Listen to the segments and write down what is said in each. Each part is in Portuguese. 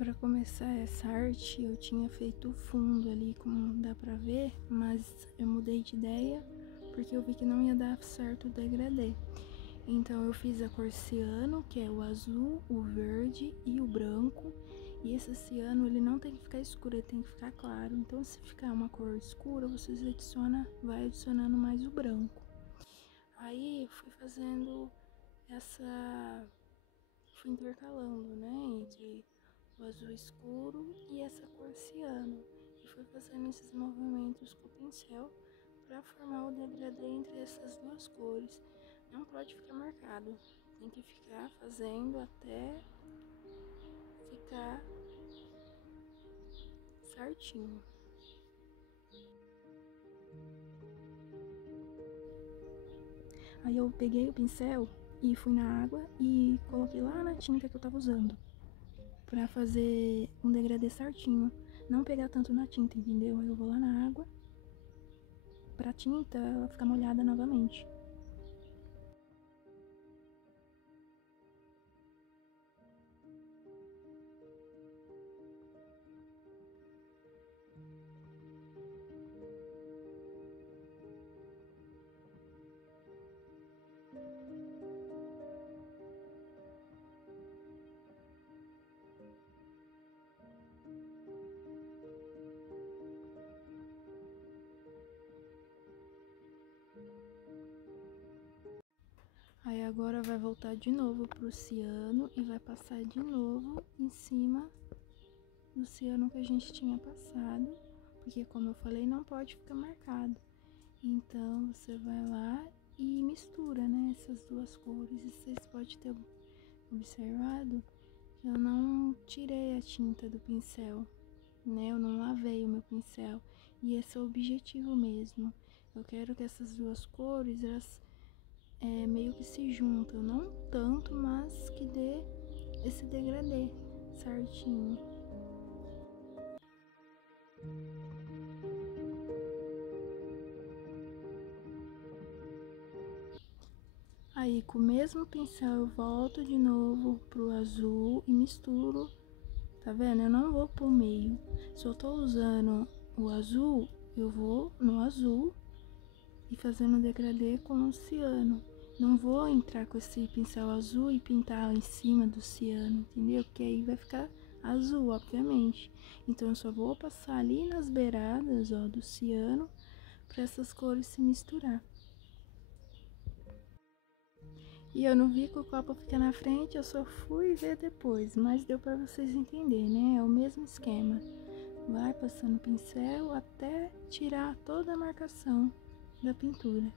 Para começar essa arte, eu tinha feito o fundo ali, como dá pra ver, mas eu mudei de ideia porque eu vi que não ia dar certo o degradê. Então eu fiz a cor ciano, que é o azul, o verde e o branco. E esse ciano, ele não tem que ficar escuro, ele tem que ficar claro. Então se ficar uma cor escura, vocês vai adicionando mais o branco. Aí eu fui fazendo fui intercalando, né, entre o azul escuro e essa cor ciano. E fui fazendo esses movimentos com o pincel para formar o degradê entre essas duas cores. Não pode ficar marcado, tem que ficar fazendo até ficar certinho. Aí eu peguei o pincel e fui na água e coloquei lá na tinta que eu tava usando, pra fazer um degradê certinho, não pegar tanto na tinta, entendeu? Aí eu vou lá na água pra tinta ela ficar molhada novamente. Aí agora vai voltar de novo pro ciano e vai passar de novo em cima do ciano que a gente tinha passado, porque como eu falei, não pode ficar marcado. Então você vai lá e mistura, né, essas duas cores. E vocês podem ter observado que eu não tirei a tinta do pincel, né, eu não lavei o meu pincel. E esse é o objetivo mesmo. Eu quero que essas duas cores, elas meio que se juntam, não tanto, mas que dê esse degradê certinho. Aí com o mesmo pincel eu volto de novo pro azul e misturo, tá vendo? Eu não vou pro meio. Se eu tô usando o azul, eu vou no azul e fazendo degradê com o ciano. Não vou entrar com esse pincel azul e pintar em cima do ciano, entendeu? Porque aí vai ficar azul, obviamente. Então eu só vou passar ali nas beiradas, ó, do ciano, para essas cores se misturar. E eu não vi que o copo fica na frente, eu só fui ver depois, mas deu para vocês entenderem, né? É o mesmo esquema. Vai passando o pincel até tirar toda a marcação da pintura.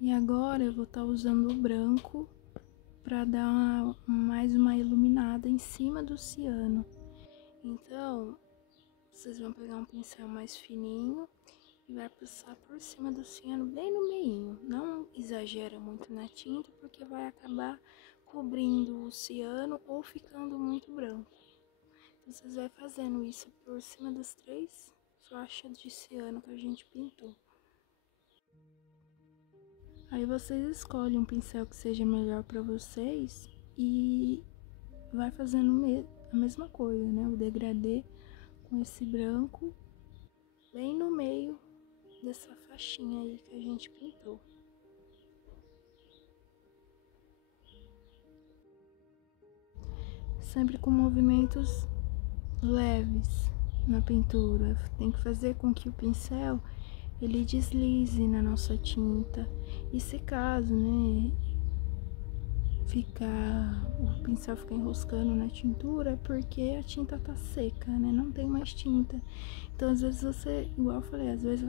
E agora eu vou estar usando o branco para dar mais uma iluminada em cima do ciano. Então, vocês vão pegar um pincel mais fininho e vai passar por cima do ciano bem no meinho. Não exagera muito na tinta porque vai acabar cobrindo o ciano ou ficando muito branco. Então, vocês vão fazendo isso por cima das 3 faixas de ciano que a gente pintou. Aí vocês escolhem um pincel que seja melhor para vocês e vai fazendo a mesma coisa, né? O degradê com esse branco bem no meio dessa faixinha aí que a gente pintou. Sempre com movimentos leves na pintura. Tem que fazer com que o pincel ele deslize na nossa tinta. E se caso, né, o pincel ficar enroscando na tintura, é porque a tinta tá seca, né? Não tem mais tinta. Então, às vezes você, igual eu falei, às vezes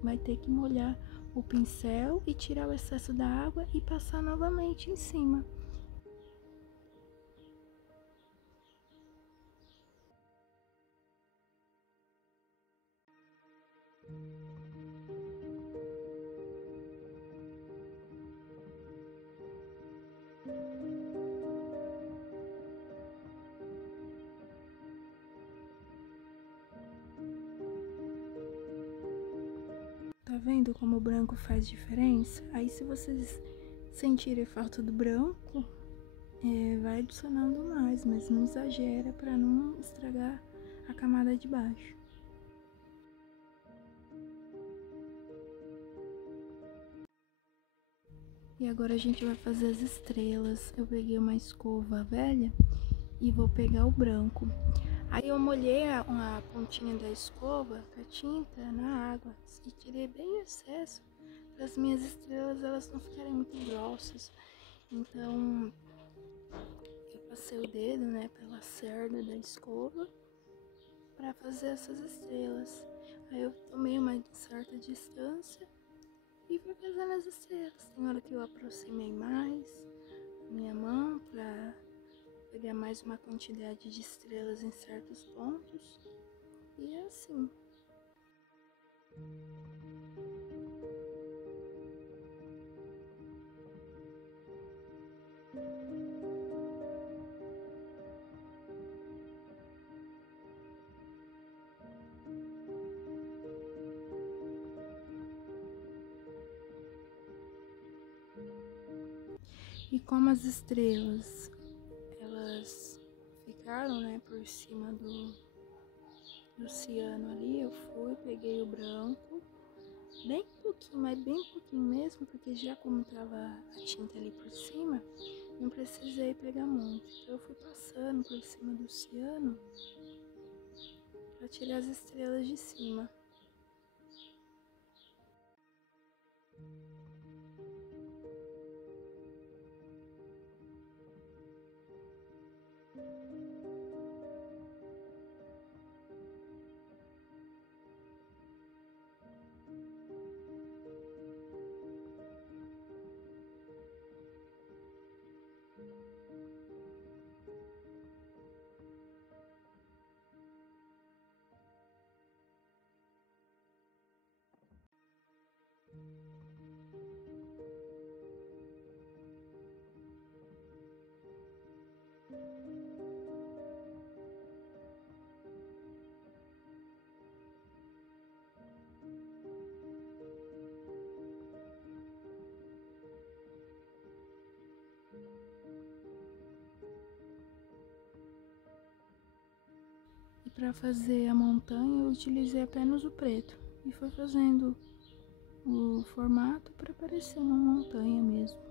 vai ter que molhar o pincel e tirar o excesso da água e passar novamente em cima. Tá vendo como o branco faz diferença? Aí se vocês sentirem falta do branco, vai adicionando mais, mas não exagera para não estragar a camada de baixo. E agora a gente vai fazer as estrelas. Eu peguei uma escova velha e vou pegar o branco. Aí eu molhei a pontinha da escova com a tinta na água e tirei bem o excesso para as minhas estrelas elas não ficarem muito grossas. Então eu passei o dedo, né, pela cerda da escova para fazer essas estrelas. Aí eu tomei uma certa distância e fui fazendo as estrelas. Tem hora que eu aproximei mais a minha mão para pegar mais uma quantidade de estrelas em certos pontos. E é assim. E como as estrelas, elas ficaram, né, por cima do ciano ali, eu fui, peguei o branco, bem pouquinho, mas bem pouquinho mesmo, porque já como tava a tinta ali por cima, não precisei pegar muito. Então eu fui passando por cima do ciano para tirar as estrelas de cima. E para fazer a montanha eu utilizei apenas o preto e foi fazendo o formato para parecer uma montanha mesmo.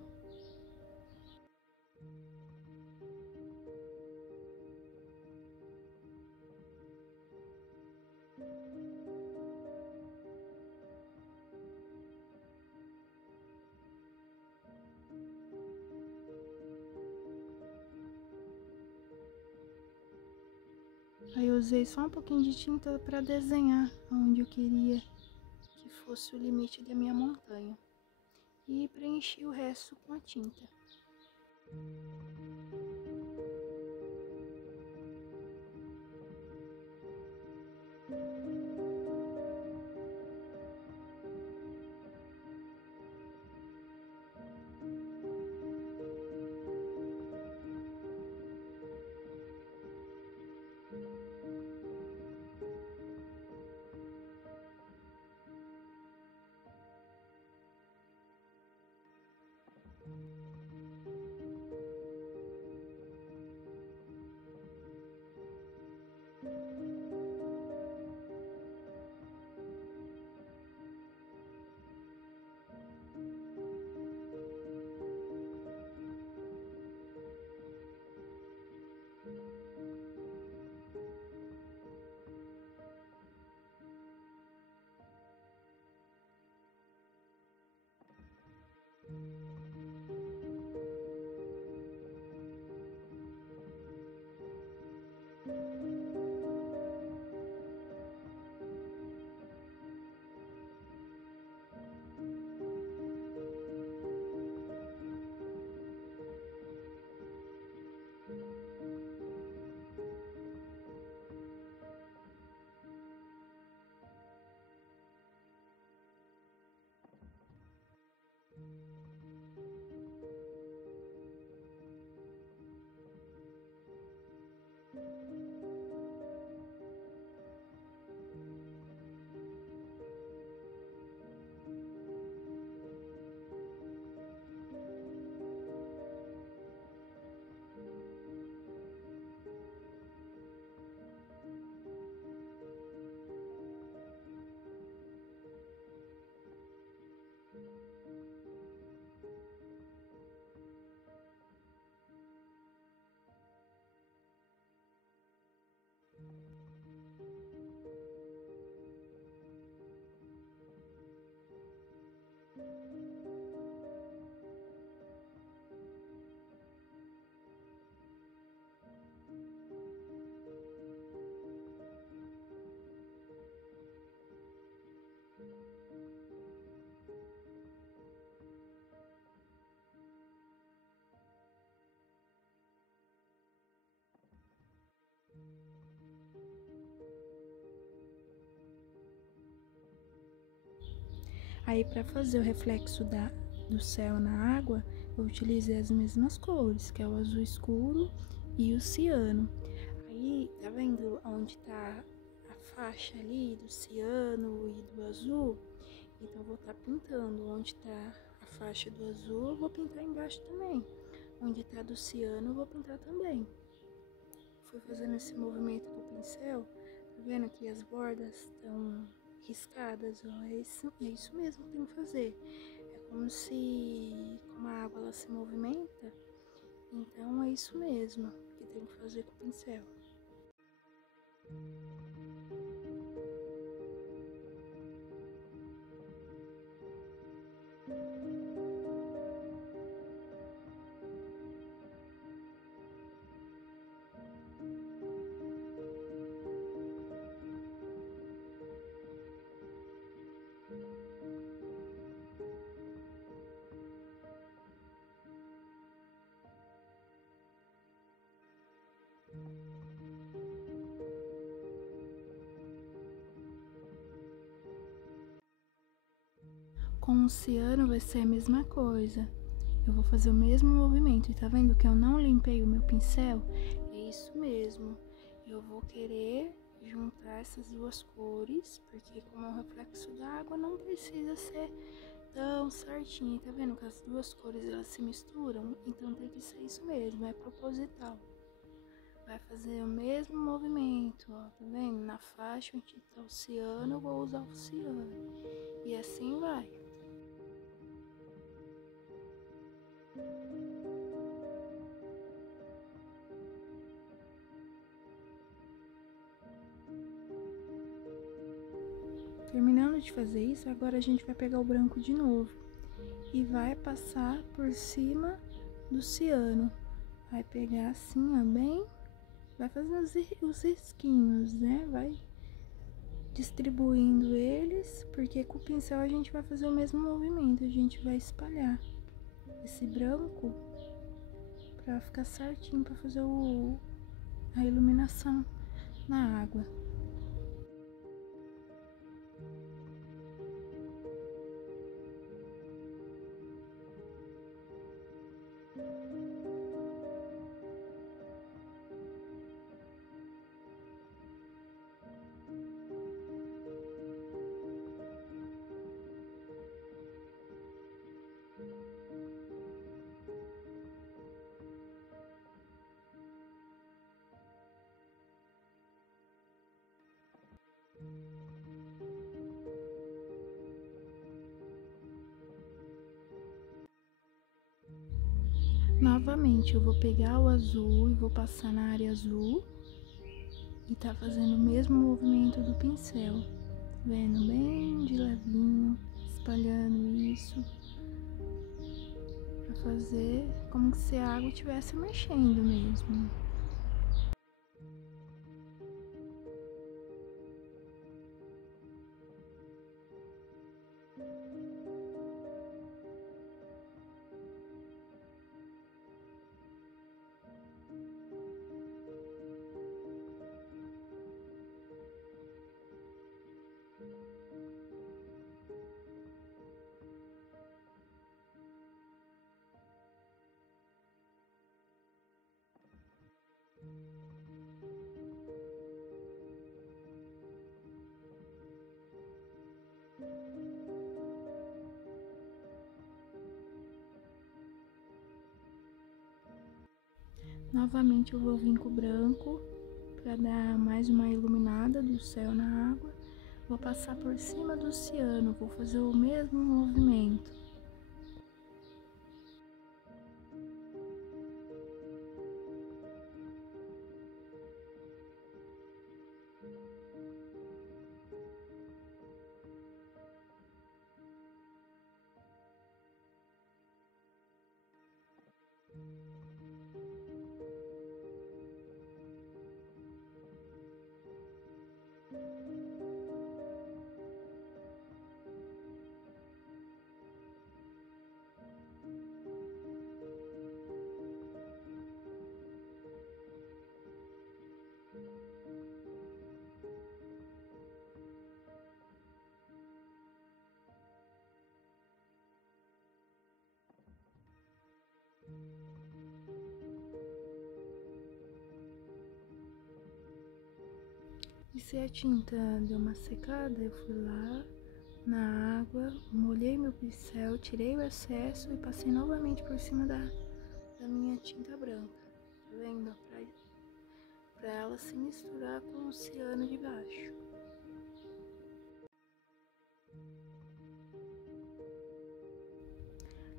Aí eu usei só um pouquinho de tinta para desenhar onde eu queria que fosse o limite da minha montanha. E preenchi o resto com a tinta. Aí para fazer o reflexo do céu na água, eu utilizei as mesmas cores, que é o azul escuro e o ciano. Aí, tá vendo onde tá a faixa ali do ciano e do azul? Então eu vou estar pintando onde tá a faixa do azul, eu vou pintar embaixo também. Onde tá do ciano, eu vou pintar também. Fui fazendo esse movimento com o pincel, tá vendo que as bordas estão riscadas, ó, é isso mesmo que tem que fazer. É como a água ela se movimenta, então é isso mesmo que tem que fazer com o pincel. Com o ciano vai ser a mesma coisa. Eu vou fazer o mesmo movimento. E tá vendo que eu não limpei o meu pincel? É isso mesmo. Eu vou querer juntar essas duas cores, porque como é o reflexo da água, não precisa ser tão certinho. Tá vendo que as duas cores elas se misturam? Então tem que ser isso mesmo, é proposital. Vai fazer o mesmo movimento, ó, tá vendo? Na faixa onde tá o ciano, eu vou usar o ciano. E assim vai. Terminando de fazer isso, agora a gente vai pegar o branco de novo e vai passar por cima do ciano. Vai pegar assim, ó, bem, vai fazer os risquinhos, né? Vai distribuindo eles, porque com o pincel a gente vai fazer o mesmo movimento, a gente vai espalhar esse branco pra ficar certinho pra fazer a iluminação na água. Novamente eu vou pegar o azul e vou passar na área azul e tá fazendo o mesmo movimento do pincel, vendo bem de levinho, espalhando isso pra fazer como se a água estivesse mexendo mesmo. Novamente eu vou vir com o branco para dar mais uma iluminada do céu na água. Vou passar por cima do ciano, vou fazer o mesmo movimento. E se a tinta deu uma secada, eu fui lá na água, molhei meu pincel, tirei o excesso e passei novamente por cima da minha tinta branca, tá vendo? Pra ela se misturar com o ciano de baixo.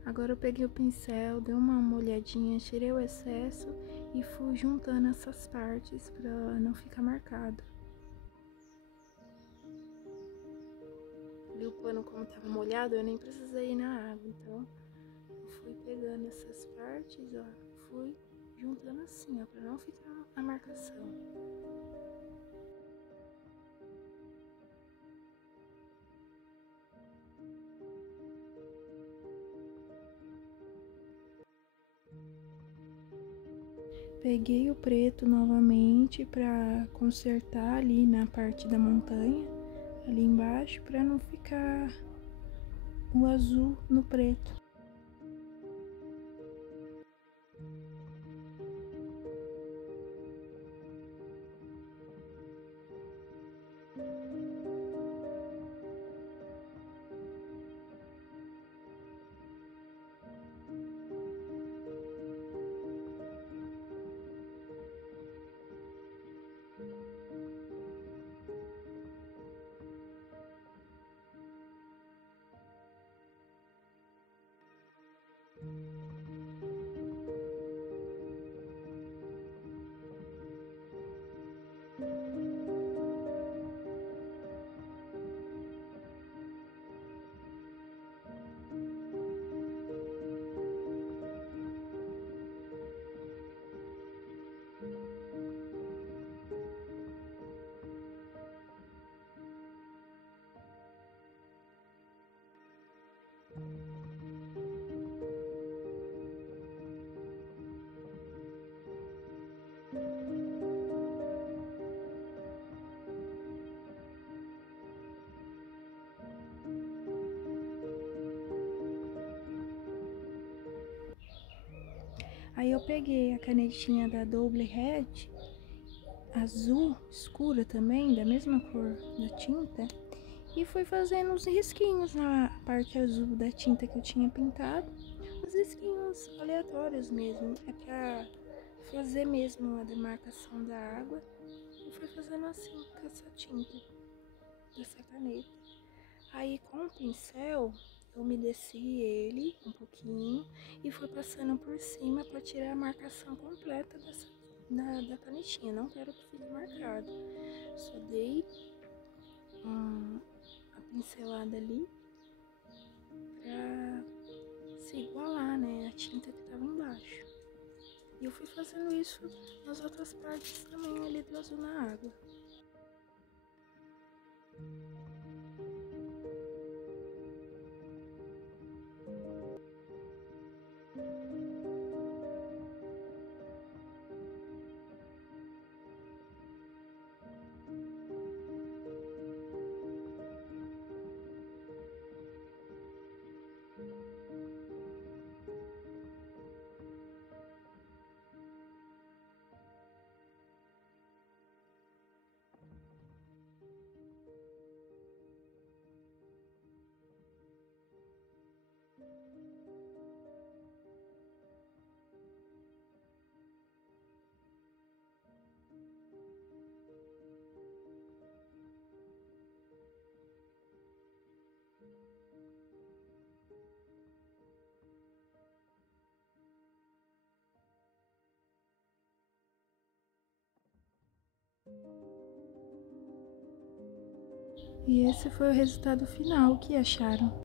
Agora eu peguei o pincel, dei uma molhadinha, tirei o excesso e fui juntando essas partes pra não ficar marcado. Ali o pano, como tava molhado, eu nem precisei ir na água, então eu fui pegando essas partes, ó, fui juntando assim, ó, pra não ficar a marcação. Peguei o preto novamente pra consertar ali na parte da montanha, ali embaixo, pra não ficar o azul no preto. Aí eu peguei a canetinha da Double Red, azul escura também, da mesma cor da tinta, e fui fazendo os risquinhos na parte azul da tinta que eu tinha pintado. Os risquinhos aleatórios mesmo, é pra fazer mesmo a demarcação da água. E fui fazendo assim com essa tinta, dessa caneta. Aí com o pincel eu umedeci ele um pouquinho e fui passando por cima para tirar a marcação completa da canetinha. Não quero que fique marcado. Só dei a pincelada ali pra se igualar, né, a tinta que tava embaixo. E eu fui fazendo isso nas outras partes também ali do azul na água. E esse foi o resultado final. O que acharam?